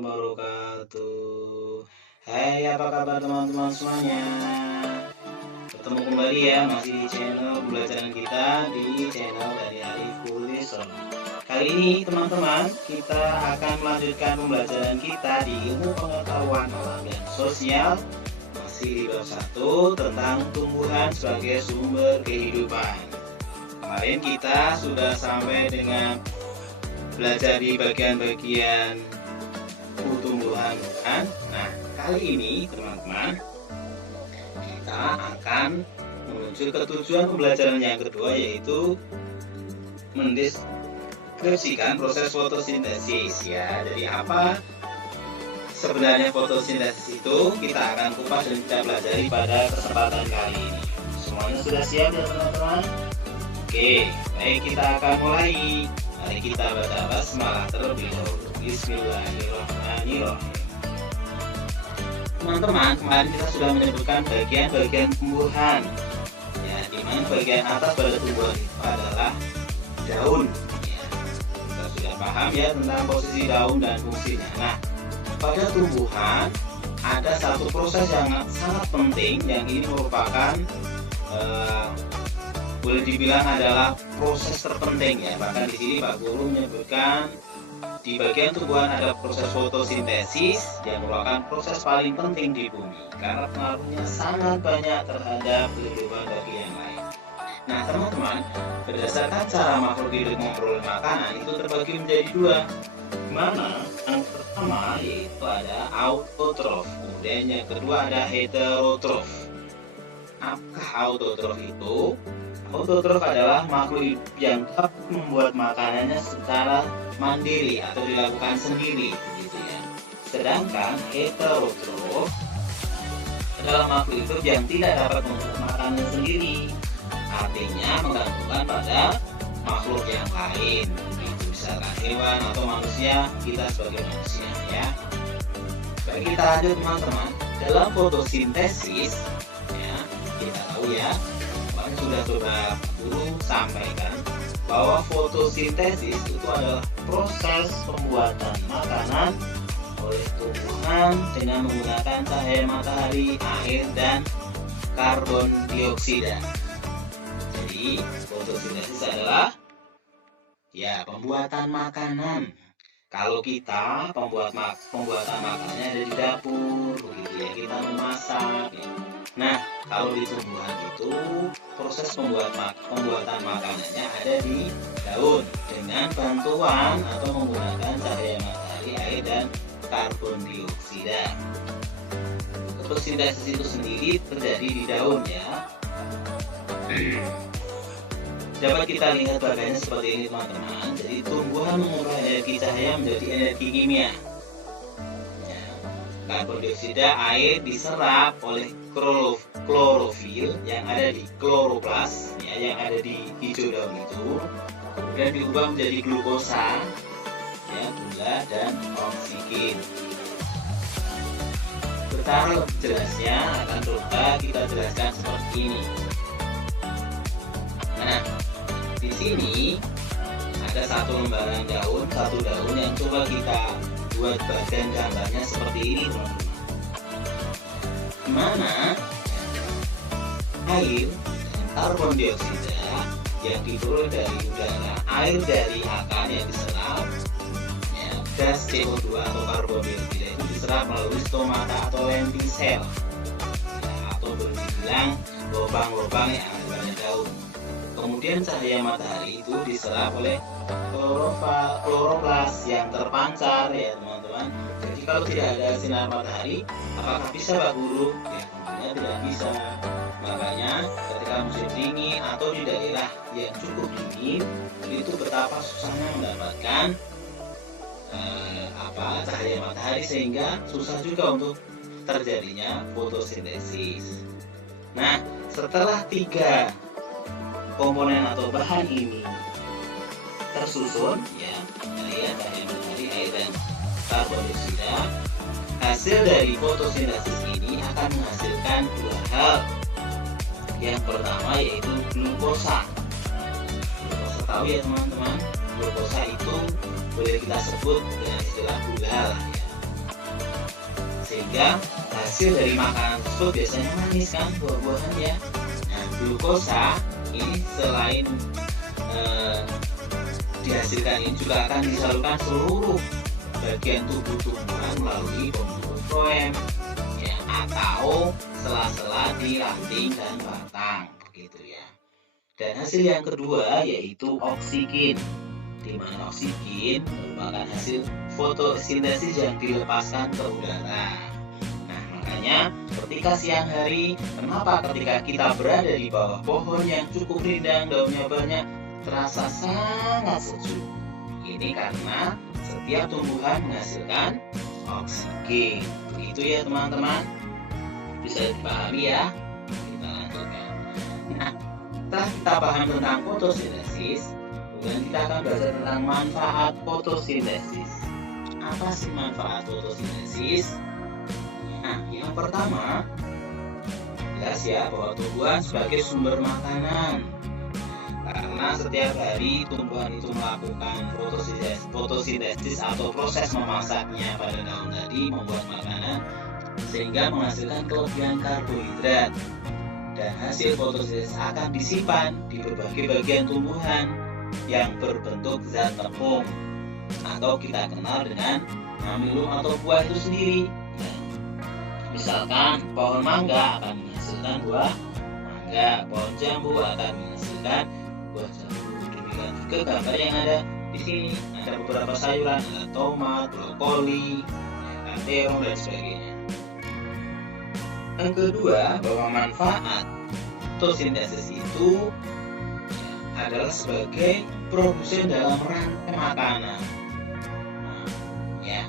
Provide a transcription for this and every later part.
wabarakatuh. Hai, apa kabar teman-teman semuanya? Bertemu kembali ya, masih di channel pembelajaran kita di channel dari Arif Kulison. Kali ini teman-teman, kita akan melanjutkan pembelajaran kita di ilmu pengetahuan alam dan sosial. Masih di bab 1 tentang tumbuhan sebagai sumber kehidupan. Kemarin kita sudah sampai dengan belajar di bagian-bagian tumbuhan kan? Nah, kali ini teman-teman kita akan menuju ke tujuan pembelajaran yang kedua, yaitu mendeskripsikan proses fotosintesis ya. Jadi apa sebenarnya fotosintesis itu, kita akan kupas dan kita pelajari pada kesempatan kali ini. Semuanya sudah siap ya teman-teman? Oke, baik, kita akan mulai. Mari kita baca basmalah terlebih dahulu. Bismillahirrahmanirrahim. Teman-teman, kemarin kita sudah menyebutkan bagian-bagian tumbuhan ya, dimana bagian atas pada tumbuhan itu adalah daun ya. Kita sudah paham ya tentang posisi daun dan fungsinya. Nah, pada tumbuhan ada satu proses yang sangat penting, yang ini merupakan boleh dibilang adalah proses terpenting ya. Bahkan di sini Pak Guru menyebutkan di bagian tumbuhan ada proses fotosintesis yang merupakan proses paling penting di bumi karena pengaruhnya sangat banyak terhadap kehidupan bagi yang lain. Nah teman-teman, berdasarkan cara makhluk hidup memperoleh makanan itu terbagi menjadi dua, dimana yang pertama yaitu ada autotrof, kemudian yang kedua ada heterotrof. Apakah autotrof itu? Autotrof adalah makhluk hidup yang dapat membuat makanannya secara mandiri atau dilakukan sendiri, gitu ya. Sedangkan heterotrof adalah makhluk hidup yang tidak dapat membuat makanannya sendiri, artinya menggantungkan pada makhluk yang lain, itu misalkan hewan atau manusia, kita sebagai manusia ya. Baik, kita lanjut teman-teman. Dalam fotosintesis ya, kita tahu ya, sudah Guru sampaikan bahwa fotosintesis itu adalah proses pembuatan makanan oleh tumbuhan dengan menggunakan cahaya matahari, air, dan karbon dioksida. Jadi fotosintesis adalah ya pembuatan makanan. Kalau kita pembuatan makanannya ada di dapur, begitu ya, kita memasak ya. Nah, kalau di tumbuhan itu proses pembuatan makanannya ada di daun dengan bantuan atau menggunakan cahaya matahari, air, dan karbon dioksida. Fotosintesis itu sendiri terjadi di daun ya. Dapat kita lihat bagiannya seperti ini teman-teman. Jadi tumbuhan mengubah energi cahaya menjadi energi kimia. Karbon dioksida, air diserap oleh klorofil yang ada di kloroplas ya, yang ada di hijau daun itu, kemudian diubah menjadi glukosa ya, gula dan oksigen. Bertahap jelasnya akan coba kita jelaskan seperti ini. Nah, di sini ada satu lembaran daun, satu daun yang coba kita buat bagian gambarnya seperti ini teman-teman, dimana air dan karbon dioksida yang diperoleh dari udara, air dari akar yang diserap ya, gas CO2 atau karbon dioksida itu diserap melalui stomata atau lentisel ya, atau boleh dibilang lubang-lubang yang ada pada daun. Kemudian cahaya matahari itu diserap oleh kloroplas yang terpancar ya teman-teman. Jadi kalau tidak ada sinar matahari, apakah bisa Pak Guru? Ya tentunya tidak bisa. Makanya ketika musim dingin atau di daerah yang cukup dingin, itu betapa susahnya mendapatkan cahaya matahari, sehingga susah juga untuk terjadinya fotosintesis. Nah, setelah 3 komponen atau bahan ini tersusun ya, cahaya matahari, air, dan karbon dioksida, hasil dari fotosintesis ini akan menghasilkan 2 hal. Yang pertama yaitu glukosa. Glukosa tahu ya teman-teman, glukosa itu boleh kita sebut dengan istilah gula lah ya. sehingga hasil dari makanan tersebut biasanya manis kan, buah-buahannya. Nah, glukosa ini selain dihasilkan ini juga akan disalurkan seluruh bagian tubuh tumbuhan melalui pembuluh floem ya, atau sela-sela di ranting dan batang begitu ya. Dan hasil yang kedua yaitu oksigen, di mana oksigen merupakan hasil fotosintesis yang dilepaskan ke udara. Nah, makanya ketika siang hari, kenapa ketika kita berada di bawah pohon yang cukup rindang, daunnya banyak, terasa sangat sejuk? Ini karena setiap tumbuhan menghasilkan oksigen. Begitu ya teman-teman, bisa dipahami ya. Kita lanjutkan. Nah, setelah kita paham tentang fotosintesis, kemudian kita akan belajar tentang manfaat fotosintesis. Apa sih manfaat fotosintesis? Nah, yang pertama, jelas ya bahwa tumbuhan sebagai sumber makanan. Karena setiap hari tumbuhan itu melakukan fotosintesis atau proses memasaknya pada daun tadi, membuat makanan, sehingga menghasilkan kelebihan karbohidrat. Dan hasil fotosintesis akan disimpan di berbagai bagian tumbuhan yang berbentuk zat tepung, atau kita kenal dengan amilum atau buah itu sendiri. Nah, misalkan pohon mangga akan menghasilkan buah mangga, pohon jambu akan menghasilkan buah jambu. Demikian juga gambar yang ada di sini, ada beberapa sayuran, ada tomat, brokoli, terong dan sebagainya. Yang kedua, bahwa manfaat fotosintesis itu adalah sebagai produsen dalam rantai makanan. Nah, ya,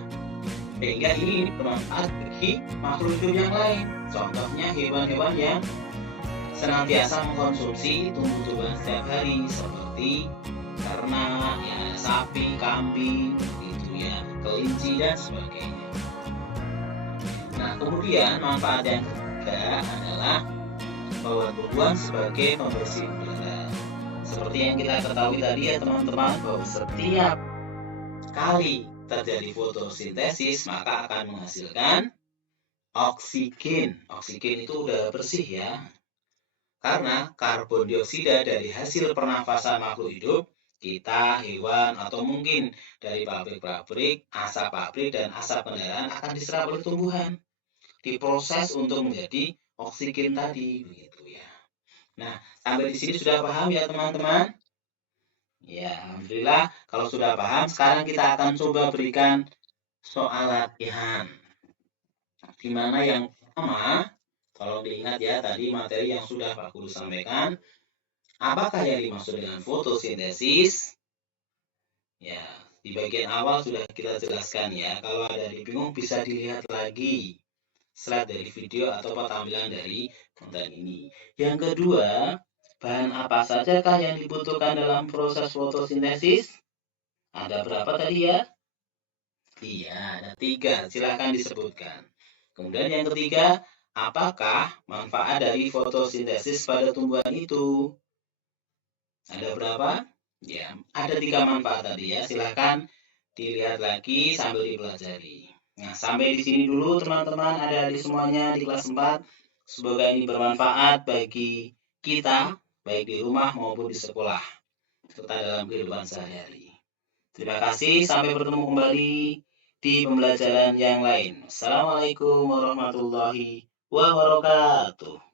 sehingga ini bermanfaat bagi makhluk hidup yang lain. Contohnya hewan-hewan yang senantiasa mengkonsumsi tumbuh-tumbuhan setiap hari seperti ternak, ya, sapi, kambing, gitu ya, kelinci dan sebagainya. Nah, kemudian manfaat yang ketiga adalah bahwa tumbuhan sebagai pembersih udara. Seperti yang kita ketahui tadi ya teman-teman, bahwa setiap kali terjadi fotosintesis maka akan menghasilkan oksigen. Oksigen itu udara bersih ya. Karena karbon dioksida dari hasil pernafasan makhluk hidup, kita, hewan, atau mungkin dari pabrik-pabrik, asap pabrik dan asap kendaraan akan diserap oleh tumbuhan, diproses untuk menjadi oksigen tadi, begitu ya. Nah, sampai di sini sudah paham ya teman-teman? Ya, alhamdulillah kalau sudah paham. Sekarang kita akan coba berikan soal latihan. Di mana yang pertama, kalau diingat ya tadi materi yang sudah Pak Guru sampaikan, apakah yang dimaksud dengan fotosintesis? Ya, di bagian awal sudah kita jelaskan ya. Kalau ada yang bingung bisa dilihat lagi slide dari video atau tampilan dari konten ini. Yang kedua, bahan apa sajakah yang dibutuhkan dalam proses fotosintesis? Ada berapa tadi ya? Iya, ada 3. Silahkan disebutkan. Kemudian yang ketiga, apakah manfaat dari fotosintesis pada tumbuhan itu? Ada berapa? Ya, ada 3 manfaat tadi ya. Silahkan dilihat lagi sambil dipelajari. Nah, sampai di sini dulu teman-teman, adik-adik semuanya di kelas 4. Semoga ini bermanfaat bagi kita, baik di rumah maupun di sekolah, serta dalam kehidupan sehari-hari. Terima kasih, sampai bertemu kembali di pembelajaran yang lain. Assalamualaikum warahmatullahi wabarakatuh.